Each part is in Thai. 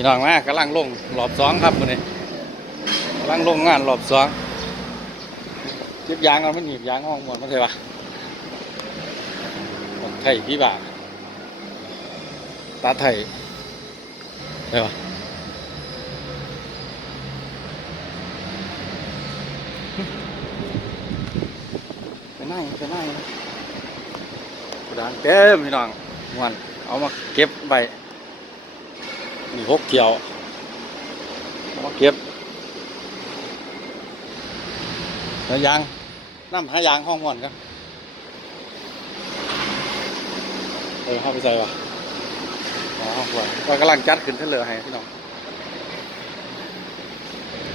พี่น้องมากำลังลงรอบสองครับมื้อนี้กำลังลงงานรอบสองยิบยางเอามันหยิบยางห้องหมดมาเถอะวะหมดไทยพี่บ่าตาไทยเดี๋ยววะไปนั่งไปนั่งกระดานเต็มพี่น้องมวันเอามาเก็บใีหกเกี่ยวมาเก็บแล้วยางน้ำหายางห้องม่วนกันเออเข้าไปใส่วะอ๋อห้องม่วนก็กำลังจัดขึ้นเทเลอร์ให้พี่น้อง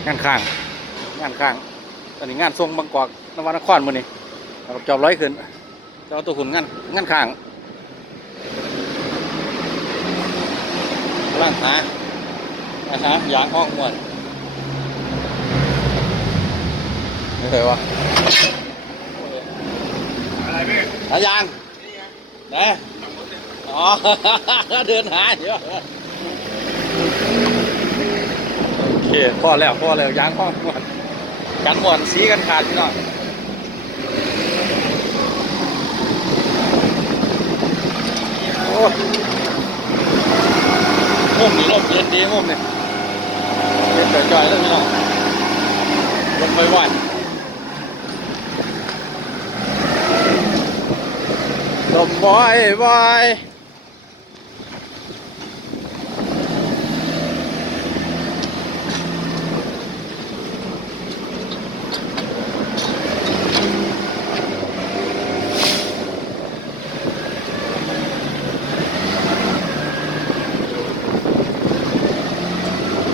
งานข้าง งานข้าง ตอนนี้งานทรงบางกอกนวนครมือนี่เอาจอบร้อยขึ้นเจะเอาตัวหุ่นงานงานข้าง กำลังหานะครับยางห้องหมดไม่เคยวะอะไรพี่หายางนี่ไงนะขับรถเนี่ยอ๋อ เดินหาเดี๋ยโอเคพอแล้วพอแล้วยางห้องหมดกันหมดสีกันขาดพี่น้องโอ้ มุมนี่ร่มเย็นดีมุมเนี่ยเย็นจ่อยๆเลยพี่น้องลมไหวๆลมบอยบอย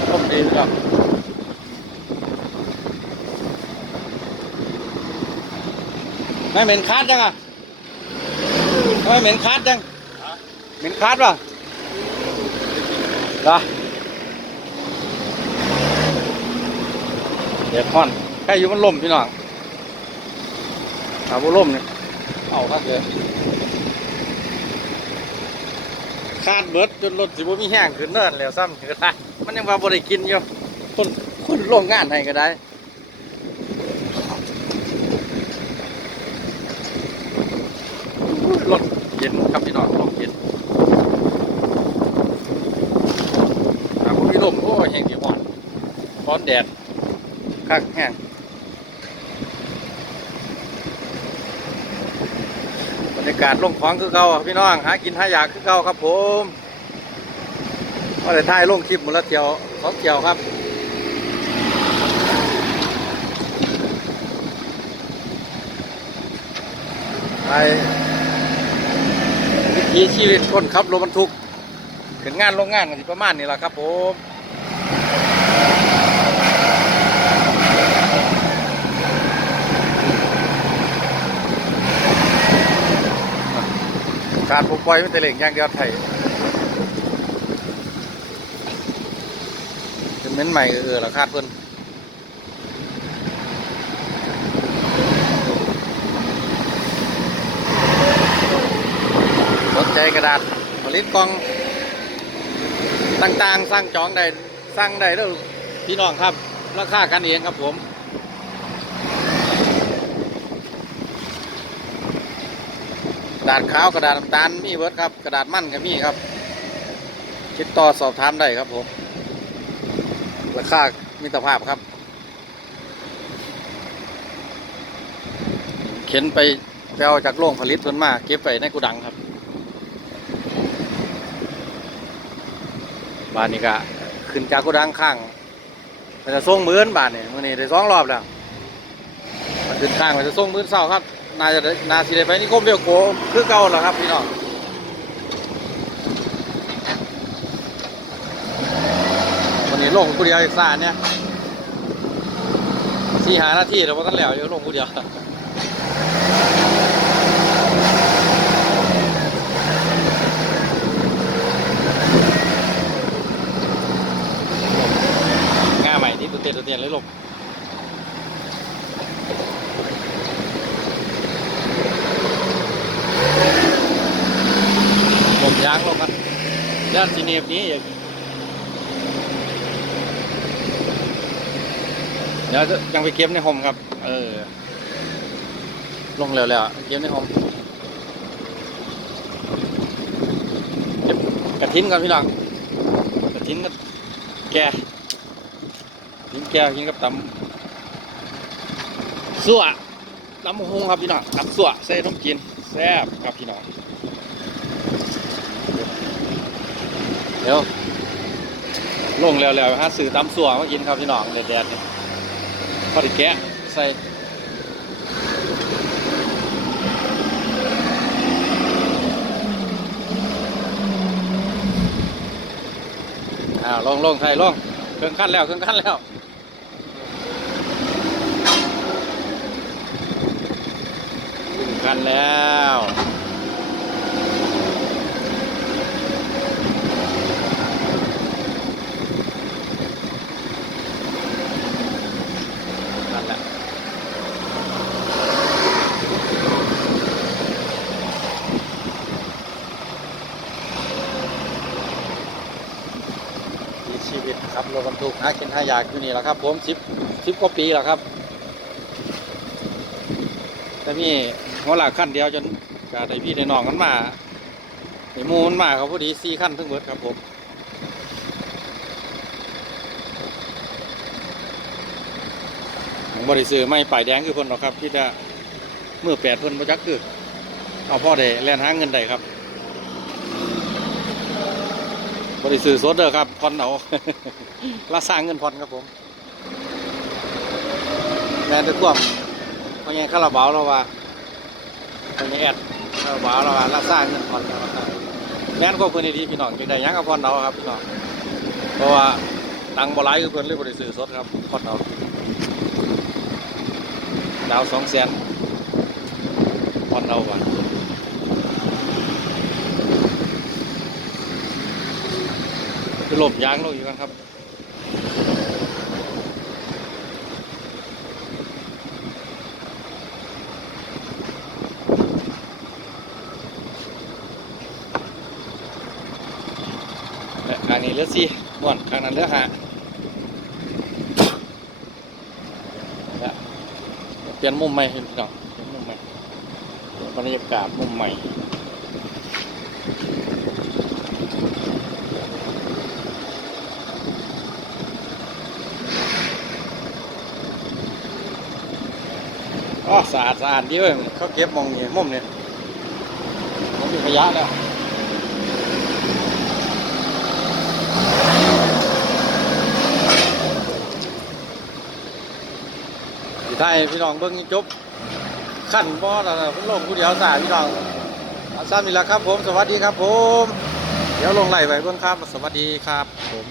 ลมดีพี่น้อง ไม่เหม็นคาดจังอะไม่เหม็นคาดจังเหม็นคาดป่ะเหรอเดี๋ยวพ่อนใครอยู่มันล่มพี่น้องถ้าบ่ล่มเนี่ยเอาครับเดี๋ยคาดเบิดจนรถสิบ่มีแห้งขึ้นเนินแล้วซ้ำก็ได้มันยังว่าบ่ได้กินอยู่คนคนโรงงานให้ก็ได้ รถเย็นครับพี่น้องรถเย็นถ้าผมมีลมโอ้ยแห้งดีหอนร้ อนแดดคักแห้งบรรยากาศลงของคือเก่าพี่น้องหากินหาอยากคือเก่าครับผมว่าแต่ท้ายลงคลิปหมดแล้วเที่ยวสองเที่ยวครับไปวิถีชีวิตคนขับรถบรรทุก ถึงงานโรงงานกันประมาณนี้แหละครับผม การปล่อยมันแต่เหล่งอย่างเดียวไทยเป็นเม้นใหม่เออละคาดเพิ่นสนใจกระดาษผลิตกล่องต่างๆ สร้างจองได้สร้างได้แล้วพี่น้องครับ ราคากันเองครับผมกระ ดาษขาวกระดาษน้ำตาลมีเวิร์ดครับกระดาษมั่นก็มีครับติดต่อสอบถามได้ครับผมราคามิตรภาพครับ เข็นไปแปลจากโรงผลิตเพิ่นมาเก็บไปในกูดังครับบ้านนี้ก็ขึ้นจากกูดังข้างมันจะส่งมื้อนบ้านนี่มื้อนี้ได้สองรอบแล้วมันขึ้นข้างมันจะส่งมื้อนเช้าครับ น่าจะนาสิได้ไปนิคมเบียวโกคือเก่าแล้วครับพี่น้องวันนี้ลงกูเดียวอีกซ่าเนี่ยสี่หานาทีแล้วว่ากันแล้วอยู่ลงกูเดียวางลงมาย่านสีเนบนี้อีกเดี๋ยวยังไปเก็บในห่มครับ เออ ลงเร็วแล้วเก็บในห่มเก็บกระทิ้นกัอนพี่หลังกระทิ้นกับแก่ทิ้นแก่กินกับตำสั่วตำหงครับพี่น้องตำสั่วแซ่น้ำกินแซ่บครับพี่น้อง เดี๋ยวลงแล้วๆฮะสื่อตำสั่วมากินครับพี่น้องแดดๆนี่พอดีแกะใส่อ้าลงลงไทยลงเครื่องขั้นแล้วเครื่องขั้นแล้วขั้นแล้วนั่นแหละมี ชีวิตครับรถบรรทุกหากินหาอยากอยู่นี่แหละครับ ผมสิบสิบกว่าปีแล้วครับ แต่มีหัวหลักขั้นเดียวจนกาได้พี่ได้น้องกันมาไอ้มูมันมาเขาพอดีสี่ขั้นทั้งหมดครับผมบริซื้อไม่ป่ายแดงคือเพิ่นหรอกครับที่จะเมื่อแปดเพิ่นประจักคือ เอาพ่อได้แล่นหาเงินได้ครับ บริซื้อสดเด้อครับพอนเอาละสร้างเงินพอนครับผมแม่นจะควมเพราะงั้นคาราบาเราว่าเพราะงั้นแอดคาราบาเราว่ารักษาเงินผ่อนเราว่าแม่นก็เพื่อนดีพี่น้องจังได้ยังกับผ่อนเราครับพี่น้องเพราะว่าตังบลายคือเพื่อนเลยบ่ได้ซื้อสดครับผ่อนเราดาวสองแสนผ่อนเราว่า คือหลบยางลงอยู่กันครับและข้างนี้เลือสี่ม่วนข้างนั้นเลือห้าและเปลี่ยนมุมใหม่ให้พี่น้องเปลี่ยนมุมใหม่บรรยากาศมุมใหม่ อ๋อสะอาดสะอาดดีเว้ยเขาเก็บมองนี่มุมเนี่ยมันมีขยะแล้วพี่ไทยพี่น้องเบิ้งจบขั้นบอสนะพุ่ลงผู้เดียวสายพี่น้องอาซ้ำนี่แหละครับผม สวัสดีครับผม เดี๋ยวลงไหลไปเบิ้งครับ สวัสดีครับผม